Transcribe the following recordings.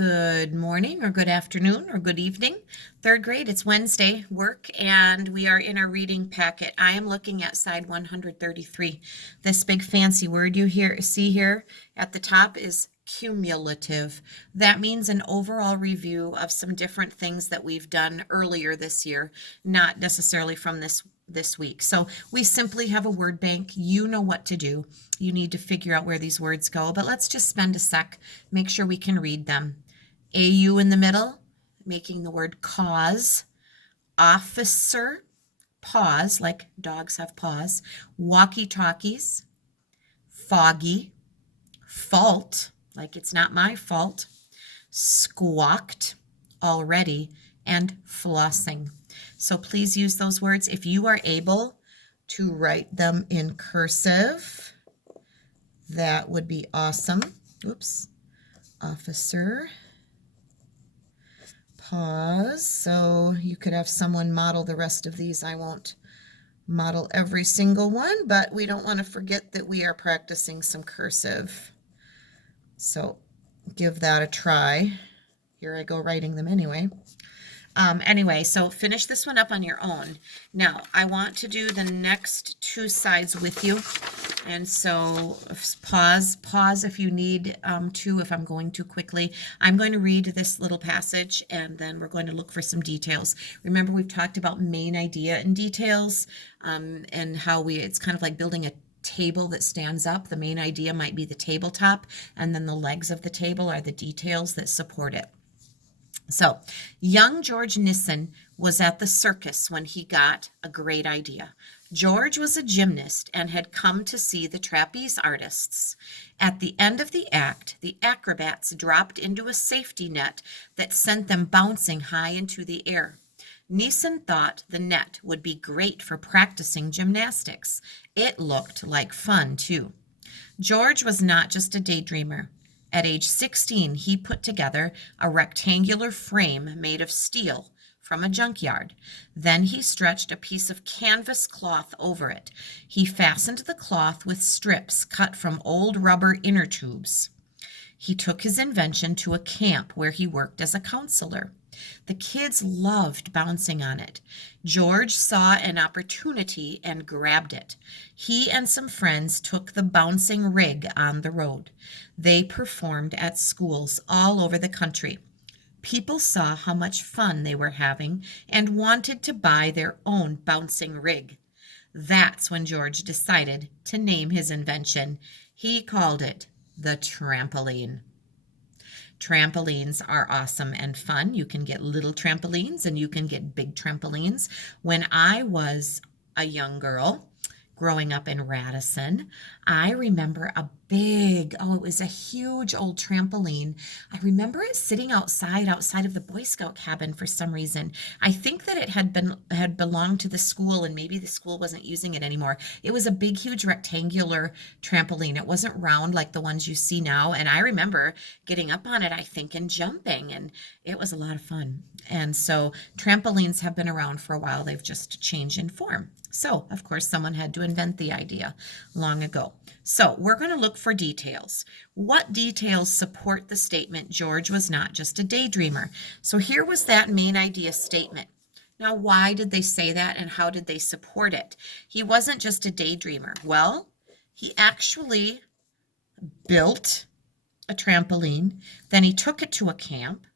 Good morning or good afternoon or good evening. Third grade, it's Wednesday work and we are in our reading packet. I am looking at side 133. This big fancy word you see here at the top is cumulative. That means an overall review of some different things that we've done earlier this year, not necessarily from this week. So we simply have a word bank. You know what to do. You need to figure out where these words go, but let's just spend a sec, make sure we can read them. AU in the middle, making the word cause. Officer, pause, like dogs have paws. Walkie-talkies. Foggy. Fault, like it's not my fault. Squawked, already. And flossing. So please use those words. If you are able to write them in cursive, that would be awesome. Oops. Officer. Pause. So you could have someone model the rest of these. I won't model every single one, but we don't want to forget that we are practicing some cursive. So give that a try. Here I go writing them anyway. Anyway, so finish this one up on your own. Now, I want to do the next two sides with you. And so pause if you need to, if I'm going too quickly. I'm going to read this little passage and then we're going to look for some details. Remember, we've talked about main idea and details and how it's kind of like building a table that stands up. The main idea might be the tabletop, and then the legs of the table are the details that support it. So, young George Nissen was at the circus when he got a great idea. George was a gymnast and had come to see the trapeze artists. At the end of the act, the acrobats dropped into a safety net that sent them bouncing high into the air. Nissen thought the net would be great for practicing gymnastics. It looked like fun, too. George was not just a daydreamer. At age 16, he put together a rectangular frame made of steel from a junkyard. Then he stretched a piece of canvas cloth over it. He fastened the cloth with strips cut from old rubber inner tubes. He took his invention to a camp where he worked as a counselor. The kids loved bouncing on it. George saw an opportunity and grabbed it. He and some friends took the bouncing rig on the road. They performed at schools all over the country. People saw how much fun they were having and wanted to buy their own bouncing rig. That's when George decided to name his invention. He called it the trampoline. Trampolines are awesome and fun. You can get little trampolines and you can get big trampolines. When I was a young girl, growing up in Radisson, I remember it was a huge old trampoline. I remember it sitting outside of the Boy Scout cabin for some reason. I think that it had belonged to the school and maybe the school wasn't using it anymore. It was a big, huge rectangular trampoline. It wasn't round like the ones you see now. And I remember getting up on it, I think, and jumping, and it was a lot of fun. And so trampolines have been around for a while. They've just changed in form. So, of course, someone had to invent the idea long ago. So, we're going to look for details. What details support the statement George was not just a daydreamer? So, here was that main idea statement. Now, why did they say that and how did they support it? He wasn't just a daydreamer. Well, he actually built a trampoline, then he took it to a camp,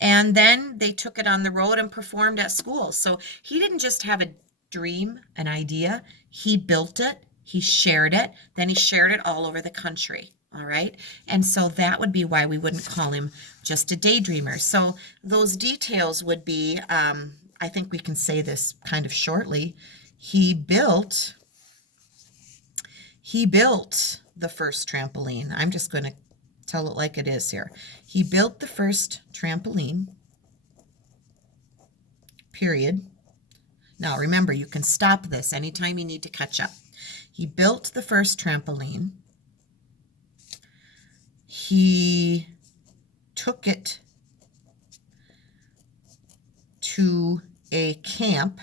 and then they took it on the road and performed at school. So, he didn't just have a dream, an idea. He built it, he shared it, then he shared it all over the country. All right. And so that would be why we wouldn't call him just a daydreamer. So those details would be, I think we can say this kind of shortly. He built the first trampoline. I'm just going to tell it like it is here. He built the first trampoline, period. Now, remember, you can stop this anytime you need to catch up. He built the first trampoline. He took it to a camp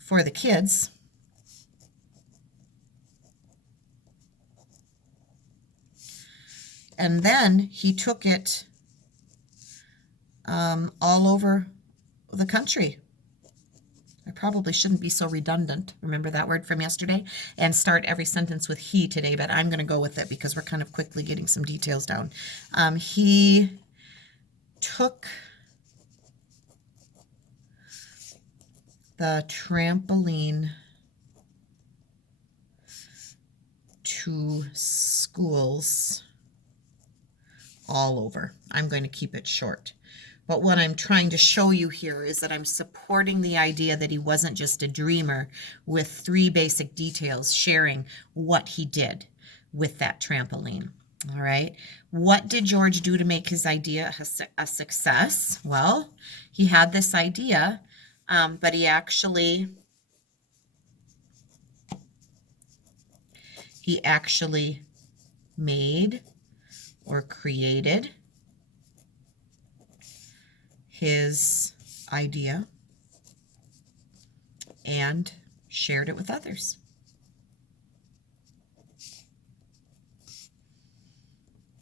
for the kids. and then he took it all over the country. I probably shouldn't be so redundant. Remember that word from yesterday? And start every sentence with he today, but I'm going to go with it because we're kind of quickly getting some details down. He took the trampoline to schools all over. I'm going to keep it short. But what I'm trying to show you here is that I'm supporting the idea that he wasn't just a dreamer with 3 basic details sharing what he did with that trampoline. All right. What did George do to make his idea a success? Well, he had this idea, but he actually made or created his idea and shared it with others.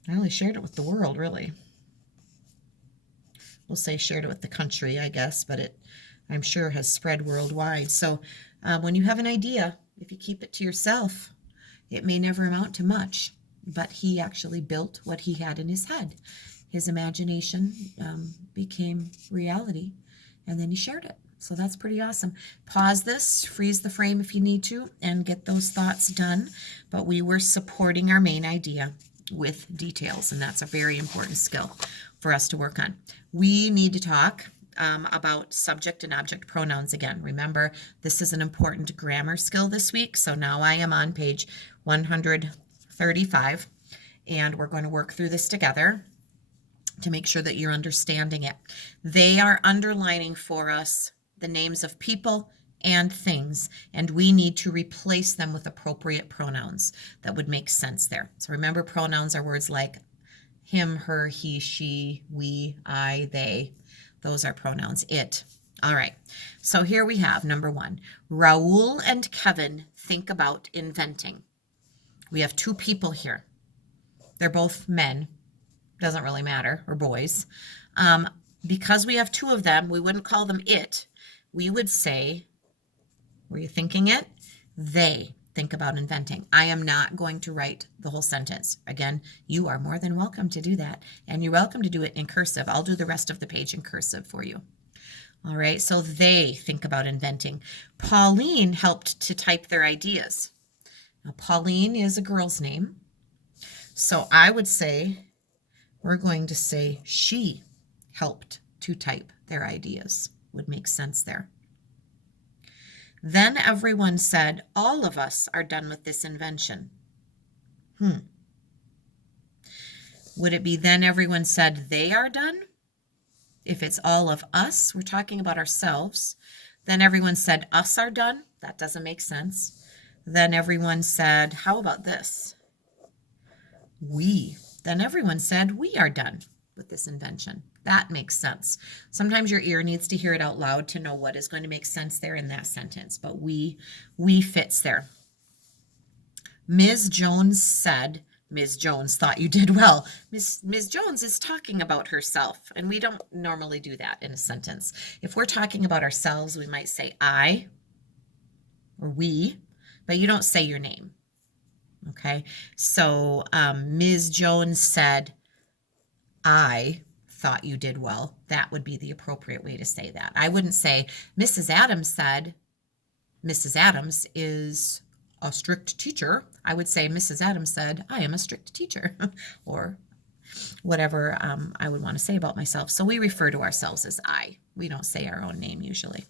I only shared it with the world, really. We'll say shared it with the country, I guess, but it, I'm sure, has spread worldwide. So when you have an idea, if you keep it to yourself, it may never amount to much, but he actually built what he had in his head. His imagination became reality, and then he shared it. So that's pretty awesome. Pause this, freeze the frame if you need to, and get those thoughts done. But we were supporting our main idea with details, and that's a very important skill for us to work on. We need to talk about subject and object pronouns again. Remember, this is an important grammar skill this week. So now I am on page 135, and we're going to work through this together to make sure that you're understanding it. They are underlining for us the names of people and things, and we need to replace them with appropriate pronouns that would make sense there. So remember, pronouns are words like him, her, he, she, we, I, they. Those are pronouns. It. All right. So here we have number 1. Raul and Kevin think about inventing. We have 2 people here. They're both men. Doesn't really matter, or boys. Because we have 2 of them, we wouldn't call them it. We would say, were you thinking it? They think about inventing. I am not going to write the whole sentence. Again, you are more than welcome to do that. And you're welcome to do it in cursive. I'll do the rest of the page in cursive for you. All right, so they think about inventing. Pauline helped to type their ideas. Now, Pauline is a girl's name. So I would say, we're going to say she helped to type their ideas. Would make sense there. Then everyone said, all of us are done with this invention. Would it be then everyone said they are done? If it's all of us, we're talking about ourselves. Then everyone said us are done. That doesn't make sense. Then everyone said, how about this? We. Then everyone said we are done with this invention. That makes sense. Sometimes your ear needs to hear it out loud to know what is going to make sense there in that sentence, but we fits there. Ms. Jones said, Ms. Jones thought you did well. Ms. Jones is talking about herself, and we don't normally do that in a sentence. If we're talking about ourselves, we might say I or we, but you don't say your name. Okay, so Ms. Jones said, I thought you did well. That would be the appropriate way to say that. I wouldn't say Mrs. Adams said, Mrs. Adams is a strict teacher. I would say Mrs. Adams said, I am a strict teacher, or whatever I would want to say about myself. So we refer to ourselves as I. We don't say our own name usually.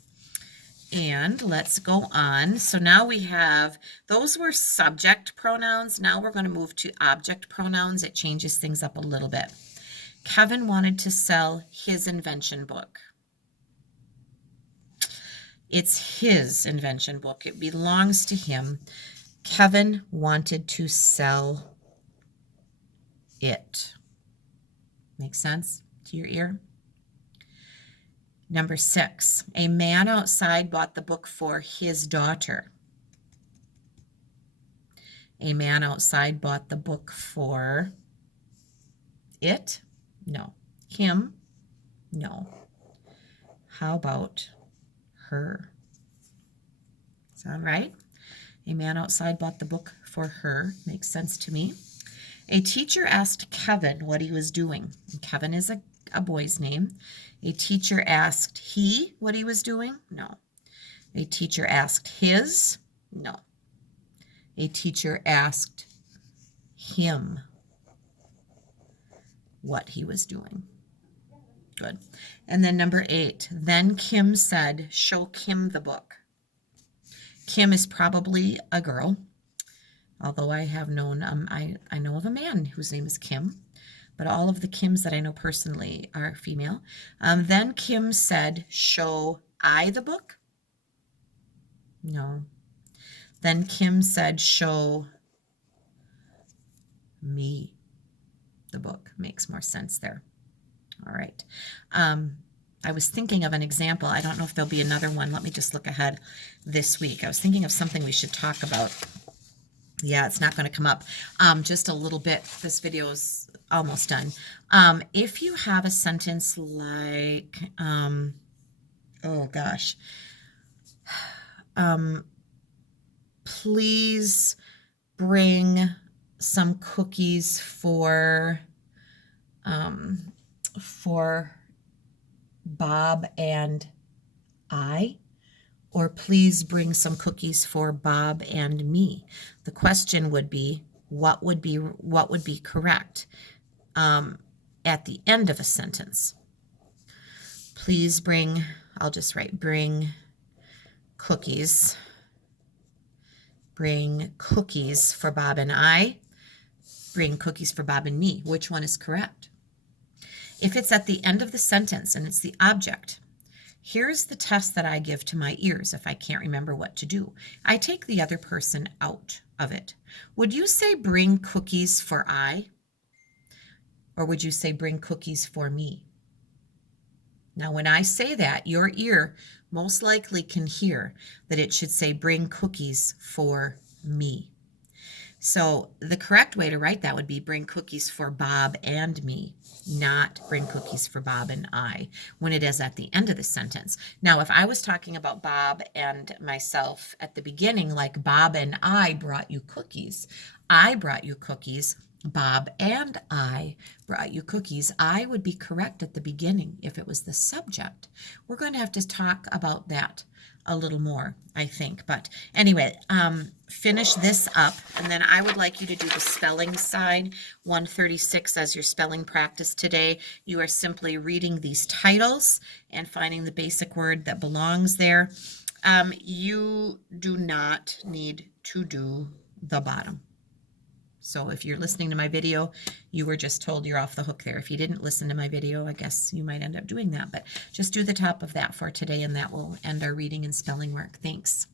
And let's go on. So now we have, those were subject pronouns. Now we're going to move to object pronouns. It changes things up a little bit. Kevin wanted to sell his invention book. It's his invention book. It belongs to him. Kevin wanted to sell it. Make sense to your ear? Number 6, a man outside bought the book for his daughter. A man outside bought the book for it? No. Him? No. How about her? Sound right? A man outside bought the book for her. Makes sense to me. A teacher asked Kevin what he was doing. And Kevin is a boy's name. A teacher asked he what he was doing? No. A teacher asked his? No. A teacher asked him what he was doing. Good. And then number 8, then Kim said, show Kim the book. Kim is probably a girl, although I have known, I know of a man whose name is Kim, but all of the Kims that I know personally are female. Then Kim said, show I the book? No. Then Kim said, show me the book. Makes more sense there. All right. I was thinking of an example. I don't know if there'll be another one. Let me just look ahead this week. I was thinking of something we should talk about. Yeah, it's not going to come up. Just a little bit. This video is almost done. If you have a sentence like, oh gosh, please bring some cookies for Bob and I, or please bring some cookies for Bob and me. The question would be, what would be correct at the end of a sentence? Please bring, I'll just write, bring cookies. Bring cookies for Bob and I. Bring cookies for Bob and me. Which one is correct? If it's at the end of the sentence and it's the object, here's the test that I give to my ears if I can't remember what to do. I take the other person out of it. Would you say bring cookies for I? Or would you say bring cookies for me? Now, when I say that, your ear most likely can hear that it should say bring cookies for me. So the correct way to write that would be bring cookies for Bob and me, not bring cookies for Bob and I, when it is at the end of the sentence. Now, if I was talking about Bob and myself at the beginning, like Bob and I brought you cookies, I brought you cookies, Bob and I brought you cookies, I would be correct at the beginning if it was the subject. We're going to have to talk about that a little more, I think. But anyway, finish this up, and then I would like you to do the spelling side, 136 as your spelling practice today. You are simply reading these titles and finding the basic word that belongs there. You do not need to do the bottom. So if you're listening to my video, you were just told you're off the hook there. If you didn't listen to my video, I guess you might end up doing that. But just do the top of that for today, and that will end our reading and spelling work. Thanks.